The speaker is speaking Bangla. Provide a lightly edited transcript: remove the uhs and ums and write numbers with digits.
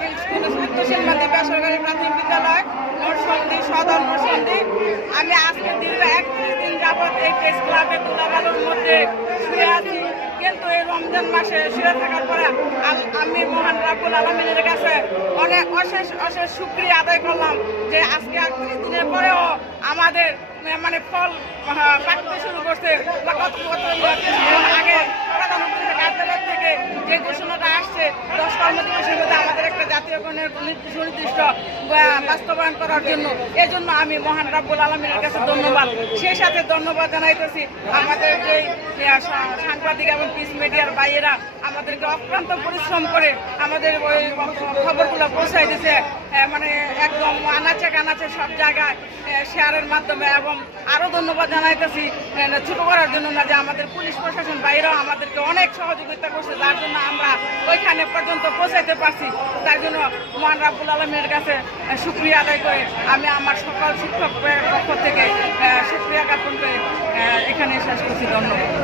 মডেল স্কুল উত্তরসীমান্তি বেসরকারি প্রাথমিক বিদ্যালয় নরসন্দী সদর নরসন্দী। আমি আজকে দীর্ঘ 31 দিন যাবৎ এই প্রেস ক্লাবে কোলাহলের মধ্যে শুয়ে আছি, কিন্তু এই রমজান মাসে শুয়ে থাকার পরে আমি মহান রাব্বুল আলামিনের কাছে অনেক অশেষ শুকরিয়া আদায় করলাম যে আজকে 31 দিনের পরেও আমাদের মানে ফল পাকতে শুরু করছে। কত আগে প্রধানমন্ত্রীর কার্যালয় থেকে যে ঘোষণাটা আসছে 10 কর্মদিবসের মধ্যে আমাদের একটা জাতীয় সুনির্দিষ্ট বাস্তবায়ন করার জন্য, এই জন্য আমি মহান রাব্বুল আলামিনের কাছে ধন্যবাদ। সেই সাথে ধন্যবাদ জানাইতেছি আমাদের যে সাংবাদিক এবং পিস মিডিয়ার ভাইয়েরা আমাদেরকে অক্লান্ত পরিশ্রম করে আমাদের ওই খবরগুলো পৌঁছাই দিছে, মানে একদম আনাচে কানাচে সব জায়গায় শেয়ারের মাধ্যমে। এবং আরও ধন্যবাদ জানাইতেছি ছোটো করার জন্য না, যে আমাদের পুলিশ প্রশাসন বাইরেও আমাদেরকে অনেক সহযোগিতা করছে, যার জন্য আমরা ওইখানে পর্যন্ত পৌঁছাইতে পারছি। তার জন্য মহান রাব্বুল আলামিনের কাছে শুকরিয়া আদায় করে আমি আমার সকল শিক্ষকের পক্ষ থেকে শুকরিয়া জ্ঞাপন করে এখানে শেষ করছি। ধন্যবাদ।